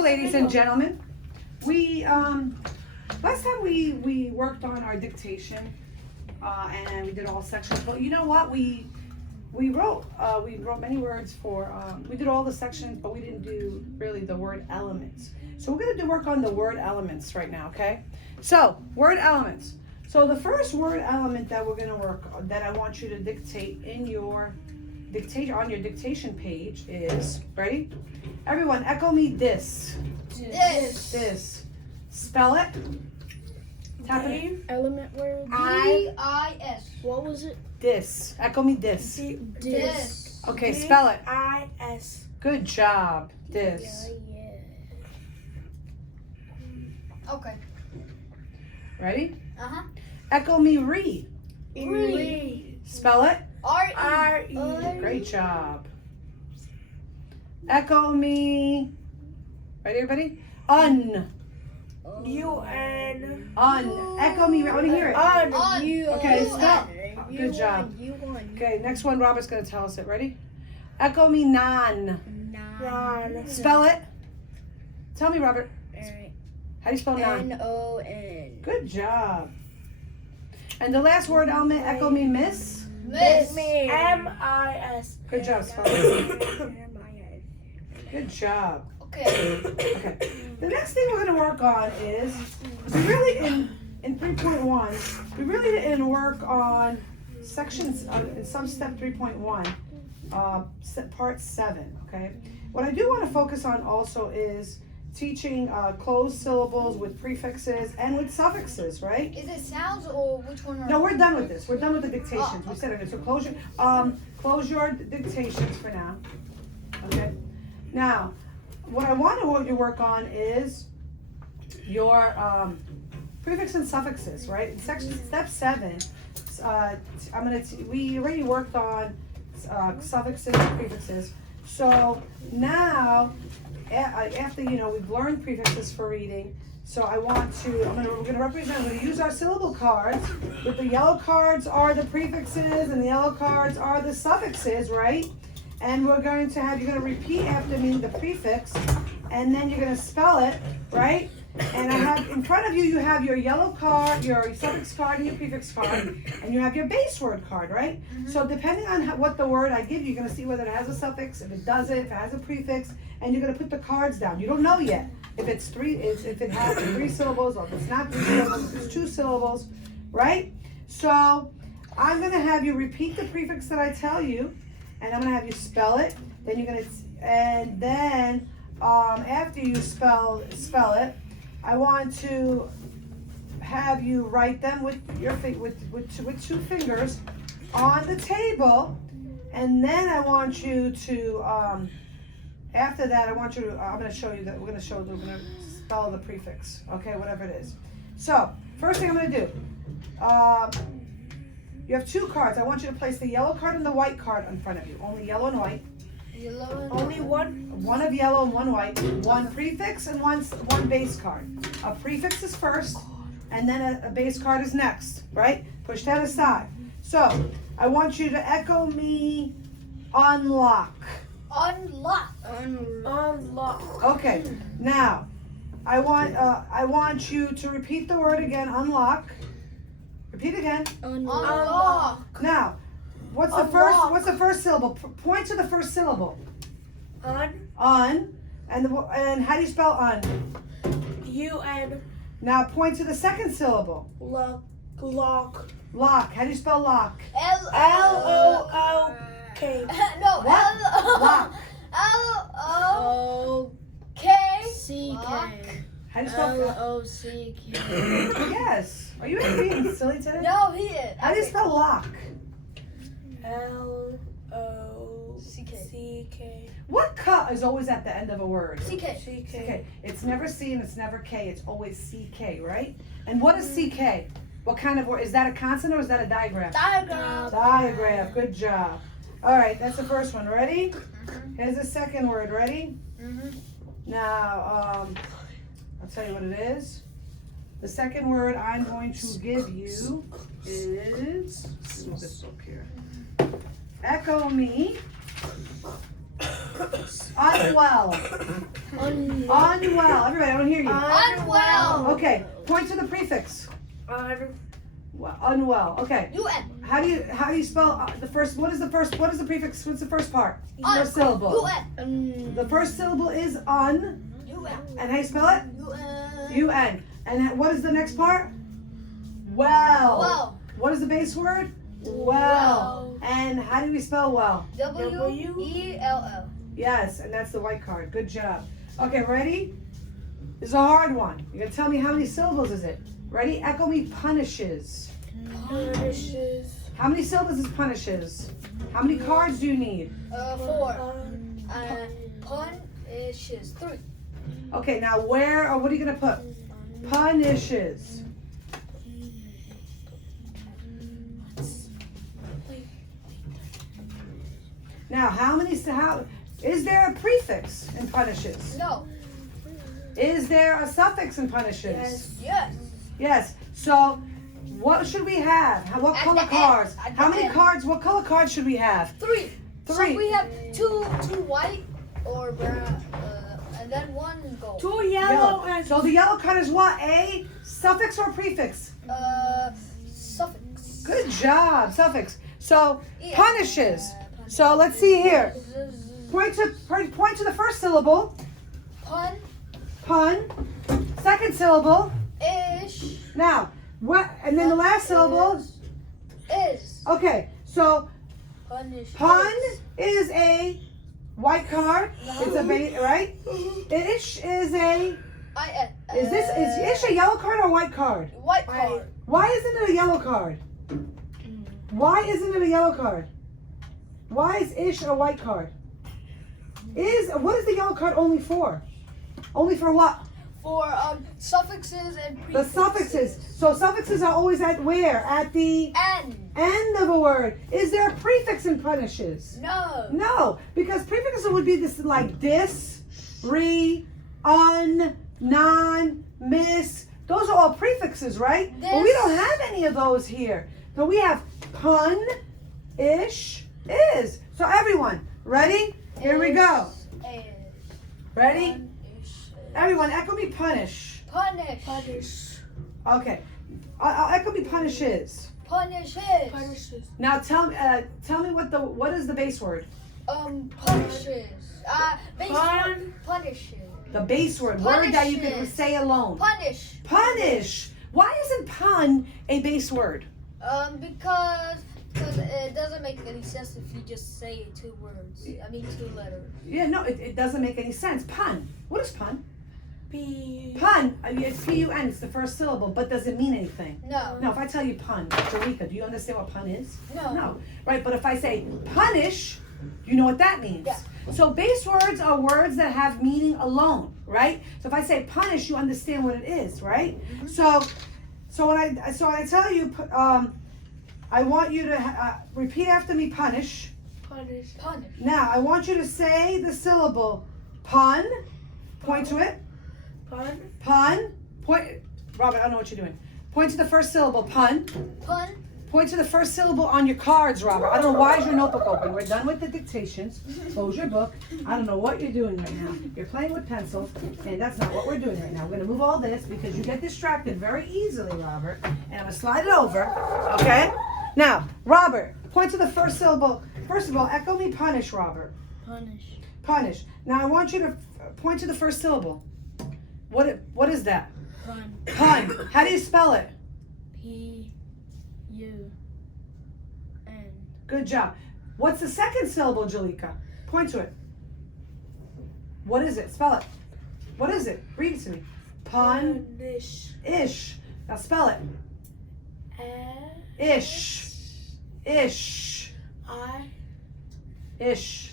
So, ladies and gentlemen, we last time we worked on our dictation, and we did all sections. But you know what? We wrote many words for we did all the sections, but we didn't do really the word elements. So we're gonna work on the word elements right now, okay? So word elements. So the first word element that we're gonna work on, that I want you to dictate in your on your dictation page is, ready? Everyone, echo me this. This. Spell it. Tap it. Element word. D-I-S. What was it? This. Echo me this. This. Okay, spell it. I-S. Good job. This. Okay. Ready? Uh-huh. Echo me re. Re. Spell it. R-E. R-E. Great job. Echo me. Ready, everybody? Un. U-N. Un. Echo me. I want to hear it. On. On. Okay, U-N. stop. Good job. Okay, next one. Robert's going to tell us it. Ready? Echo me non. Non. Spell it. Tell me, Robert. Alright. How do you spell non? N-O-N. Good job. And the last word element, echo me miss. Miss. M-I-S. Good job, spell it. Good job. Okay. Okay. The next thing we're going to work on is, we really in 3.1, we really didn't work on sections, in some step 3.1, part 7, okay? What I do want to focus on also is teaching closed syllables with prefixes and with suffixes, right? Is it sounds or which one? No, we're done with this. We're done with the dictations. Oh, We said it. So close your dictations for now. Okay. Now, what I want to work on is your prefix and suffixes, right? In step 7, we already worked on suffixes and prefixes. So now, after we've learned prefixes for reading, so we're gonna use our syllable cards. With the yellow cards are the prefixes and the yellow cards are the suffixes, right? And you're gonna repeat after me the prefix, and then you're gonna spell it, right? And I have in front of you, you have your yellow card, your suffix card, and your prefix card, and you have your base word card, right? So depending on what the word I give you, you're gonna see whether it has a suffix, if it doesn't, if it has a prefix, and you're gonna put the cards down. You don't know yet if it has 3 syllables or if it's not 3 syllables, if it's 2 syllables, right? So I'm gonna have you repeat the prefix that I tell you, and I'm gonna have you spell it. Then after you spell it, I want to have you write them with your with 2 fingers on the table, and then I want you to after that I'm gonna show you that we're gonna spell the prefix, okay, whatever it is. So first thing I'm gonna do, you have 2 cards. I want you to place the yellow card and the white card in front of you. Only yellow and white. Only one? One of yellow and one white. One prefix and one base card. A prefix is first, and then a base card is next, right? Push that aside. So, I want you to echo me unlock. Unlock. Unlock. Okay, now, I want you to repeat the word again, unlock. Repeat again. Unlock. Now, what's the first syllable? Point to the first syllable. Un. And how do you spell un? U-N. Now point to the second syllable. Lock. Lock. How do you spell lock? L-O-O-K. No. What? Lock. L-O-K. C-K. How do you spell L-O-C-K. Yes. Are you being silly today? No, he is. How do you spell lock? L-O-C-K. What K is always at the end of a word? C-K. Okay. It's never C and it's never K. It's always C-K, right? And what is C-K? What kind of word? Is that a consonant or is that a digraph? Diagram. Digraph. Good job. All right, that's the first one. Ready? Here's the second word. Ready? Now, I'll tell you what it is. The second word I'm going to give you is, let's move this book here. Echo me. Unwell. Unwell. Everybody, I don't hear you. Unwell. Okay, point to the prefix. Unwell. Okay. UN. How do you spell the first? What is the prefix? What's the first part? Un. First syllable. UN. The first syllable is un. UN. And how you spell it? UN. UN. And what is the next part? Well. Well. What is the base word? Well. Well. And how do we spell well? WELL. Yes, and that's the white card. Good job. Okay, ready? This is a hard one. You're gonna tell me how many syllables is it? Ready? Echo me punishes. Punishes. How many syllables is punishes? How many cards do you need? 4. Punishes. 3. Okay, now where or what are you gonna put? Punishes. Now, how is there a prefix in punishes? No. Is there a suffix in punishes? Yes. Yes. Yes. So, what should we have? What At color the end. cards? At How the many end. cards? What color cards should we have? 3. 3. So we have two white or brown, and then 1 gold. 2 yellow and So the yellow card is what? A suffix or prefix? Suffix. Good job. Suffix. So Yeah. punishes. So let's see here. Point to the first syllable. Pun. Pun. Second syllable. Ish. Now, what? And then the last syllable. Is. Okay. So Punish. pun is a white card. It's a right. Ish is a. Is ish a yellow card or a white card? white card? Why isn't it a yellow card? Why isn't it a yellow card? Why is ish a white card? What is the yellow card only for? Only for what? For suffixes and The prefixes. suffixes. So suffixes are always at where? At the N. end of a word. Is there a prefix in punishes? No. No, because prefixes would be this like dis, re, un, non, miss. Those are all prefixes, right? But we This. don't have any of those here. So we have pun, ish, is. So everyone, ready? Here we go. Is. Ready? Punish. Everyone, echo me punish. Punish. punish. Okay. I'll echo me punishes. Punishes. Punishes. Now tell me what is the base word? Punishes. Base word. Punishes. The base word that you can Punishes. say alone. Punish. Punish. Why isn't pun a base word? Because it doesn't make any sense if you just say 2 words. 2 letters. Yeah, no, it doesn't make any sense. Pun. What is pun? P. Pun. It's P-U-N. It's the first syllable, but does it mean anything? No. No, if I tell you pun, Jarika, do you understand what pun is? No. No. Right, but if I say punish, you know what that means. Yeah. So base words are words that have meaning alone, right? So if I say punish, you understand what it is, right? Mm-hmm. So when I tell you, I want you to repeat after me, punish. Punish. Punish. Now, I want you to say the syllable pun. Point to it. Pun. Pun. Point. Robert, I don't know what you're doing. Point to the first syllable, pun. Pun. Point to the first syllable on your cards, Robert. I don't know why is your notebook open. We're done with the dictations. Close your book. I don't know what you're doing right now. You're playing with pencils, and that's not what we're doing right now. We're going to move all this because you get distracted very easily, Robert. And I'm going to slide it over, okay? Now, Robert, point to the first syllable. First of all, echo me punish, Robert. Punish. Punish. Now, I want you to point to the first syllable. What is that? Pun. Pun. How do you spell it? P. U. N. Good job. What's the second syllable, Jalika? Point to it. What is it? Spell it. What is it? Read it to me. Pun. Punish. Ish. Now spell it. Ish. Ish. I. Ish.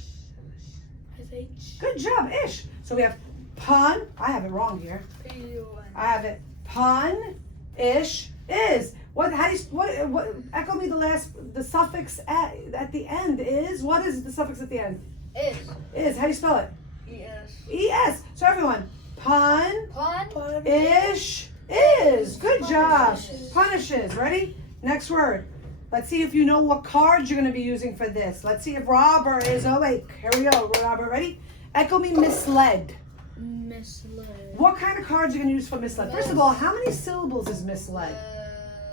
S-H. Good job. Ish. So we have pun. I have it wrong here. P-U-N. I have it. Pun. Ish. Is. What? How do you? What? Echo me the suffix at the end is. What is the suffix at the end? Is. Is. How do you spell it? Yes. Es. So everyone, pun, Pun. Pun. ish, is. Good job. Punishes. Punishes. Ready? Next word. Let's see if you know what cards you're going to be using for this. Let's see if Robert is. Oh wait, here we go. Robert, ready? Echo me misled. Misled. What kind of cards are you gonna use for misled? First of all, how many syllables is misled?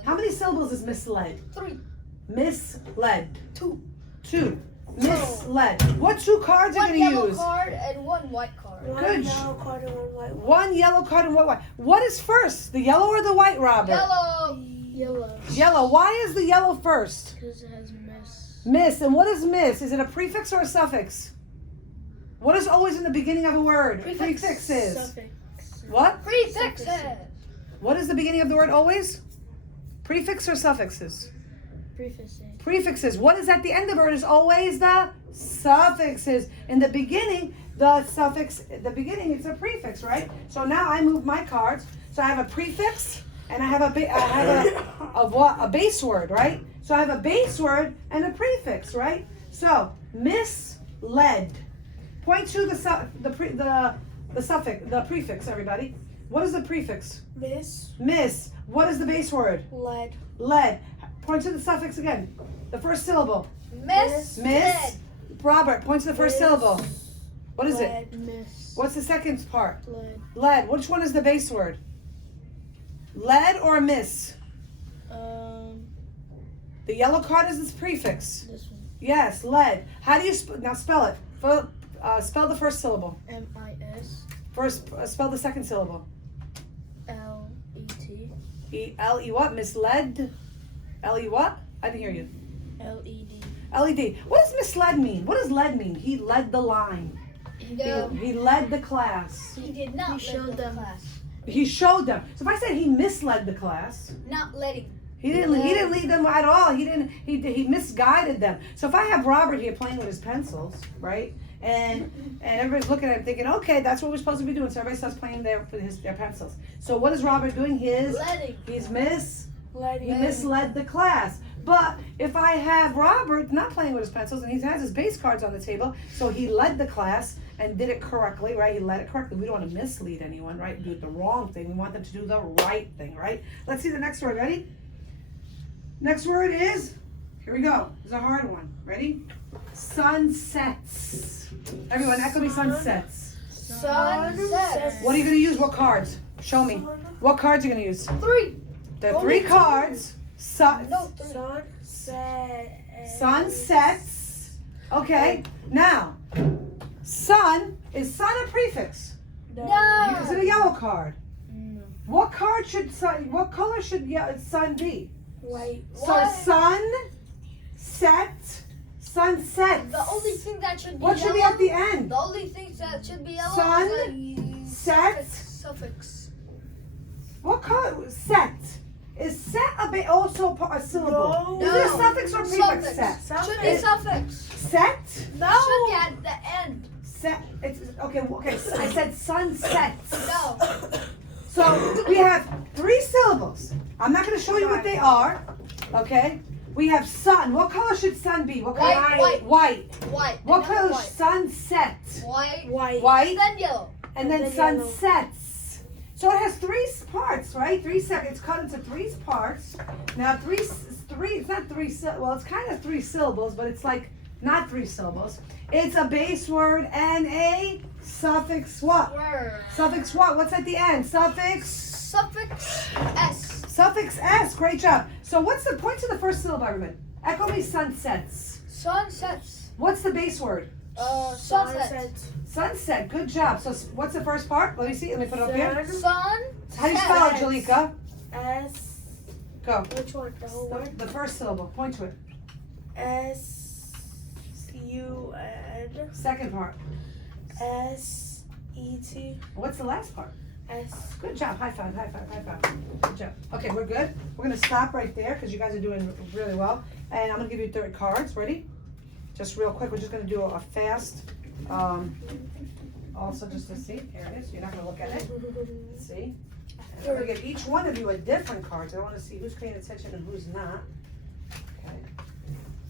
How many syllables is misled? 3. Misled. 2. 2. Misled. What 2 cards are One you gonna yellow use? card and one white card. One Good. yellow card and one white one. 1 yellow card and 1 white. What is first? The yellow or the white, Robert? Yellow. Yellow. Yellow. Why is the yellow first? Because it has miss. Miss. And what is miss? Is it a prefix or a suffix? What is always in the beginning of a word? Prefix. Prefixes. Suffix. What? Prefixes. What is the beginning of the word always? Prefix or suffixes? Prefixing. Prefixes. What is at the end of the word is always the suffixes. In the beginning, the suffix, the beginning, it's a prefix, right? So now I move my cards. So I have a prefix and I have a base word, right? So I have a base word and a prefix, right? So misled. Point to the suffix, the prefix, everybody. What is the prefix? Miss. Miss. What is the base word? Led. Led. Point to the suffix again. The first syllable. Miss. Miss. Robert, point to the first syllable. What is it? Miss. What's the second part? Led. Led. Which one is the base word? Led or miss? The yellow card is its prefix. This one. Yes, led. How do you now spell it? Spell the first syllable. M-I-S. First, spell the second syllable. L-E-T. L-E what? Misled? L-E what? I didn't hear you. L-E-D. L-E-D. What does misled mean? What does led mean? He led the line. No. He led the class. He did not He lead showed the them. class. He showed them. So if I said he misled the class, Not letting. he didn't lead them at all. He misguided them. So if I have Robert here playing with his pencils, right? And everybody's looking at him thinking, okay, that's what we're supposed to be doing. So everybody starts playing their pencils. So what is Robert doing? Letting. He Letting. misled the class. But if I have Robert not playing with his pencils and he has his base cards on the table, so he led the class and did it correctly, right? He led it correctly. We don't want to mislead anyone, right? Do the wrong thing. We want them to do the right thing, right? Let's see the next word. Ready? Next word is, here we go. It's a hard one. Ready? Sunsets. Everyone, echo me sunsets. Sunset. What are you going to use? What cards? Show me. What cards are you going to use? 3. The 3 cards. No, 3. Sunset. Sunsets. Okay. Now, sun is sun a prefix? No. Is it a yellow card? No. What card should sun? What color should sun be? White. So What? sun, set, sunset. The only thing that should be What should be yellow, at the end? The only thing that should be yellow Sun, is set. suffix. What color? Set. Is set also a syllable? No. Is it a suffix or prefix? Suffix. Set. Should be suffix. Set. Should be at the end. Set. It's okay. Okay. I said sunsets. No. So we have 3 syllables. I'm not going to show you what they are. Okay. We have sun. What color should sun be? What color? White. White. White. What and then color? white. Sunset. White. White. White. Then yellow. And then And then yellow. sunsets. So it has 3 parts, right? 3 seconds. It's cut into 3 parts. Now three. It's not 3. Well, it's kind of 3 syllables, but it's like not 3 syllables. It's a base word and a suffix. What? Word. Suffix what? What's at the end? Suffix. Suffix S. Suffix S. Great job. So what's the point to the first syllable, everybody? Echo me sunsets. Sunsets. What's the base word? Sunset. Sunset. Good job. So what's the first part? Let me see. Let me put it up here. Sun. How do you spell it, Jalika? S. Go. Which one? The whole word? The first syllable. Point to it. S-U-N. Second part. S-E-T. What's the last part? S. Good job. High five. High five. High five. Good job. Okay, we're good. We're gonna stop right there because you guys are doing really well. And I'm gonna give you 3 cards. Ready? Just real quick. We're just gonna do a fast. Also, just to see. Here it is. You're not gonna look at it. See? And I'm gonna give each one of you a different card. So I want to see who's paying attention and who's not. Okay.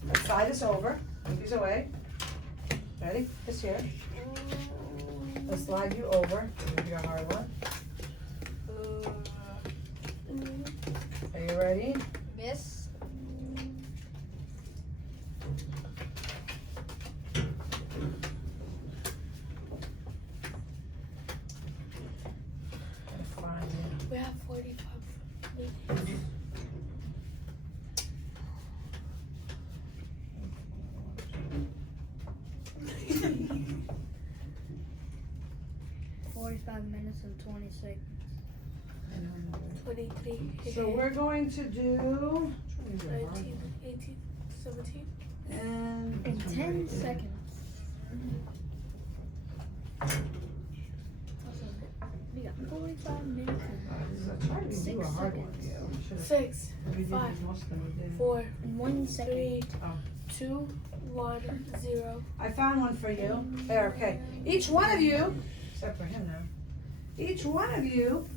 Let's slide this over. Move these away. Ready? This here. Let's slide you over. Give you a hard one. Are you ready? Miss. We have 45 minutes. $45 and 20 seconds. 23. So we're going to do 19, 18, 17. and In 10 seconds. We got 45 minutes and This is a hard one. Yeah, we should've- 6, we did 5, most of them, we did. 4, and 1 second. 3, Oh. 2, 1, 0. I found one for you. There, okay. Each one of you, except for him now. Each one of you